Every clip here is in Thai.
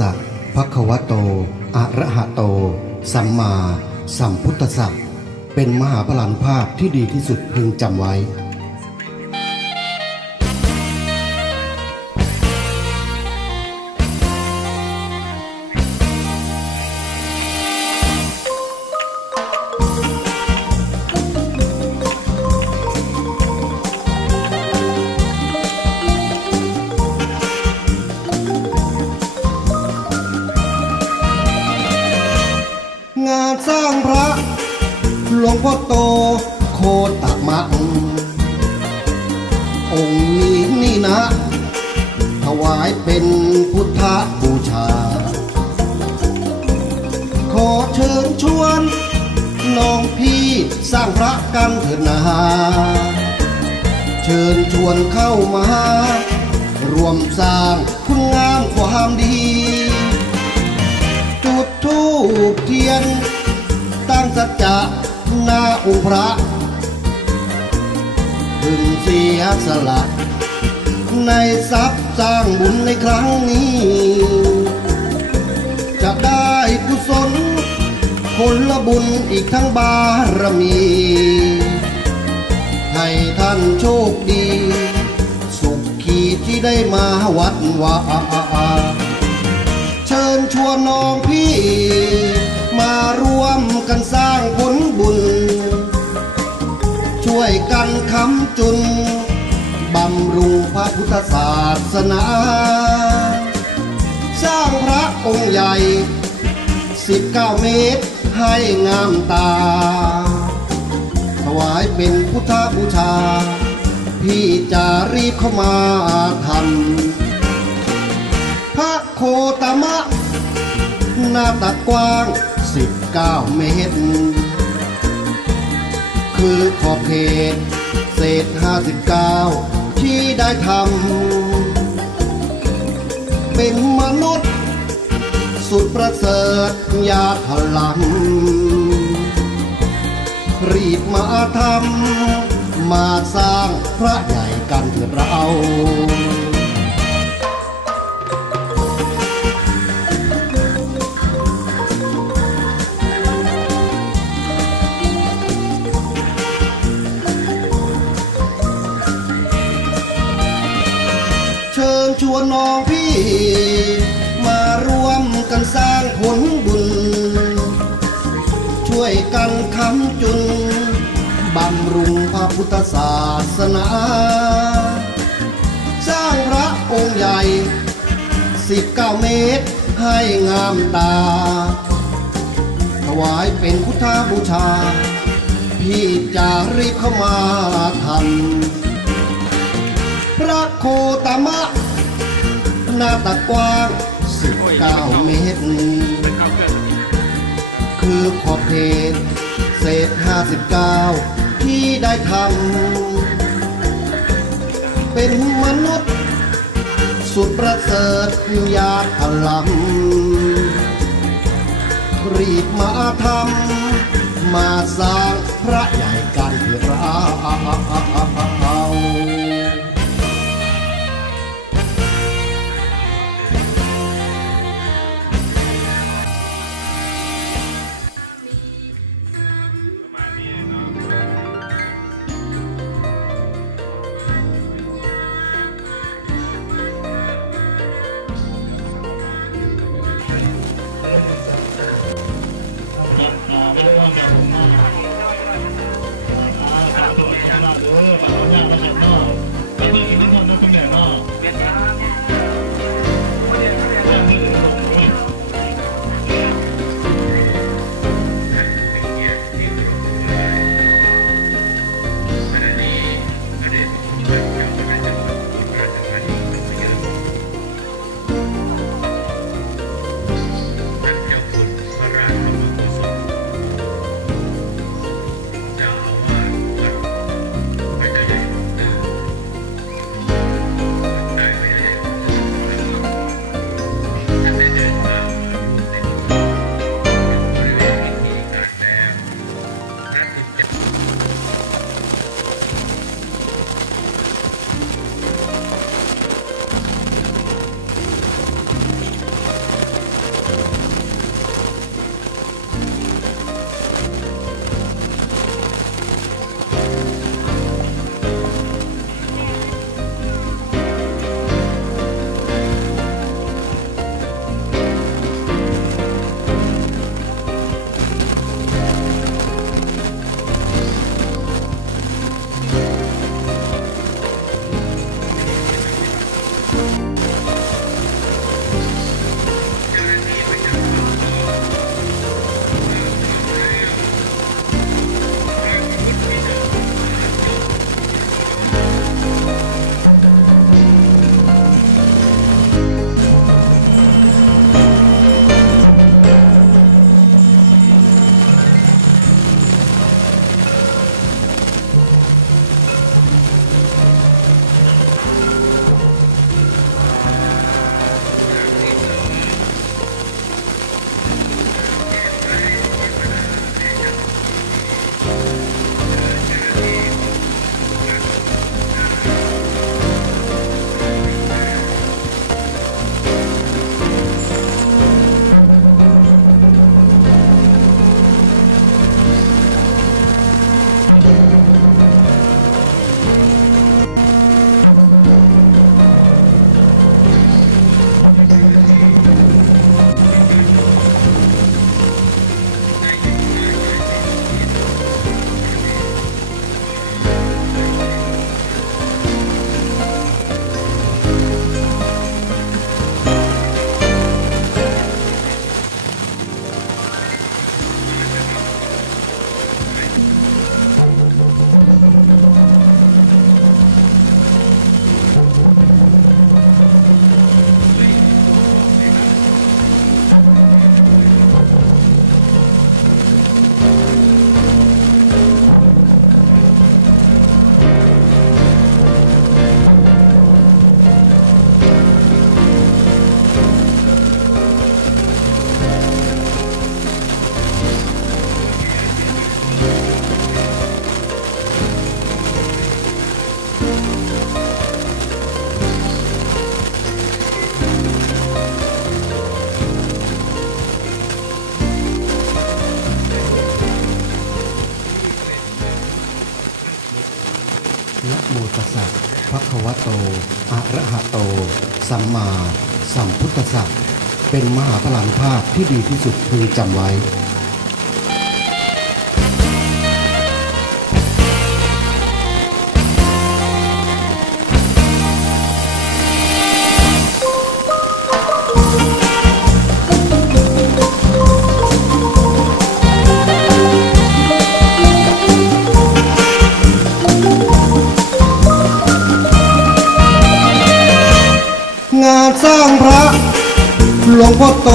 นะโมตัสะภะคะวะโต อะระหะโต สัมมาสัมพุทธสสะเป็นมหาพลานภาพที่ดีที่สุดพึงจำไว้ หลวงพ่อโตโคตะมังองค์นี้นี่นะ ถวายเป็นพุทธบูชา ขอเชิญชวนน้องพี่สร้างพระกันเถิดนาเชิญชวนเข้ามา รวมสร้างคุณงามความดี จุดธูปเทียน ตั้งสัจจะ หน้าองค์พระพึงเสียสละในทรัพย์สร้างบุญในครั้งนี้ จะได้กุศลผลบุญอีกทั้งบารมี ให้ท่านโชคดี สุขขีที่ได้มาวัดวาเชิญชวนน้องพี่ มารวมกันสร้างผลบุญ ช่วยกันค้ำจุน บำรุงพระพุทธศาสนา สร้างพระองค์ใหญ่ 19 เมตรให้งามตา ถวายเป็นพุทธบูชา พี่จะรีบเข้ามาทำพระโคตมะหน้าตักกว้าง 19เมตร คือขอบเขตเศษ 59 ที่ได้ทำ เป็นมนุษย์ สุดประเสริฐยาพลัง รีบมาทำ มาสร้างพระใหญ่กันเถิดเรา ชวนน้องพี่ มารวมกันสร้างผลบุญ ช่วยกันคำจุนบำรุงพระพุทธศาสนา สร้างพระองค์ใหญ่19เมตรให้งามตา ถวายเป็นพุทธบูชา พี่จะรีบเข้ามาทำพระโคตมะ หน้าตากว้าง19เก้าเมตร คือขอบเขตเศษ59ที่ได้ทำ เป็นมนุษย์ สุดประเสริฐยาพลังรีบมาทำ มาสร้างพระใหญ่กันเถิดเรา คะวะโต อะระหะโต สัมมาสัมพุทธัสสะเป็นมหาพลังภาพที่ดีที่สุดพึงจำไว้ ลวงพ่อโต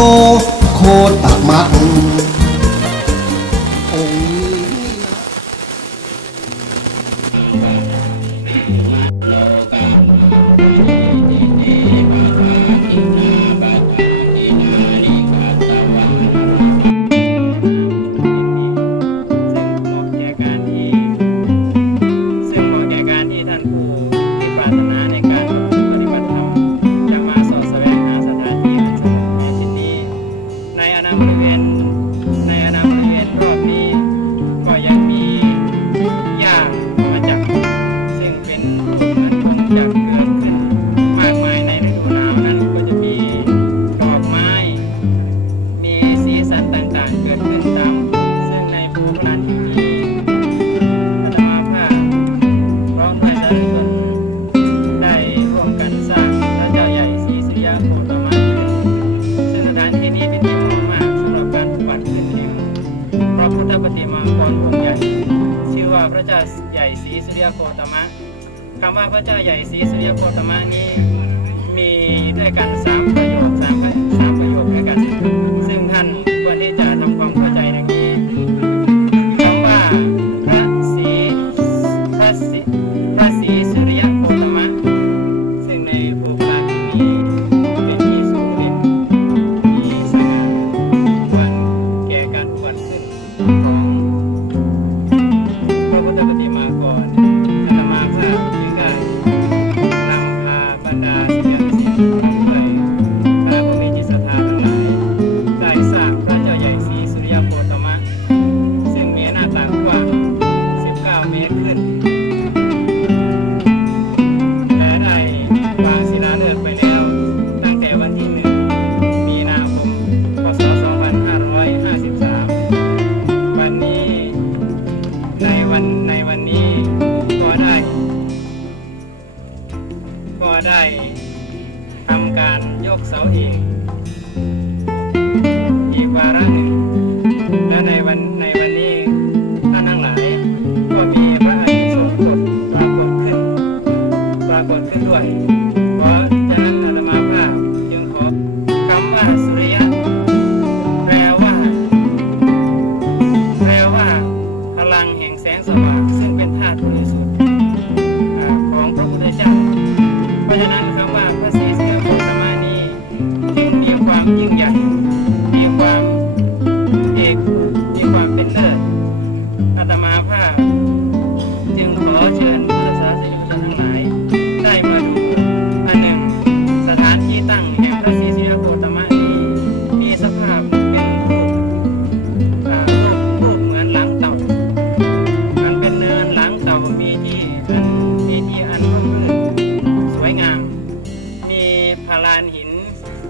พระเจ้าใหญ่ศรีสุริยโคตมะคำว่าพระเจ้าใหญ่ศรีสุริยโคตมะนี้มีด้วยกันสา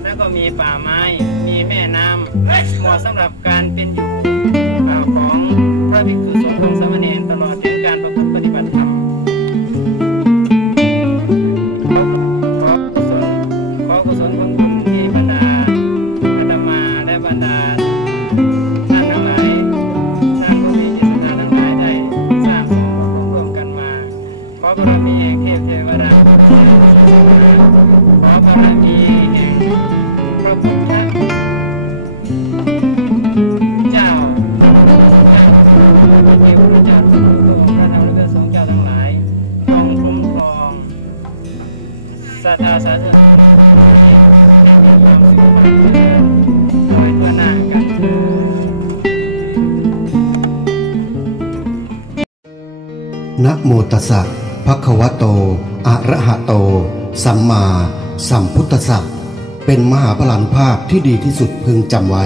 แล้วก็มีป่าไม้ มีแม่น้ำเหมาะสำหรับการเป็นอยู่ของพระภิกษุสงฆ์ของสามเณรตลอดถึงการประพฤติปฏิบัติธรรมขอกุศลขอกุศลผลบุที่บรรดาอาตมาและบรรดาท่านทั้งหลายท่านผู้มีจิตศรัาทั้งหลายได้สร้างสมรวมกันมาขอบารมีแห่เทพเทวดาขอบารมี นะโมตัสสะภะคะวะโต อะระหะโต สัมมาสัมพุทธัสสะเป็นมหาพลานภาพที่ดีที่สุดพึงจำไว้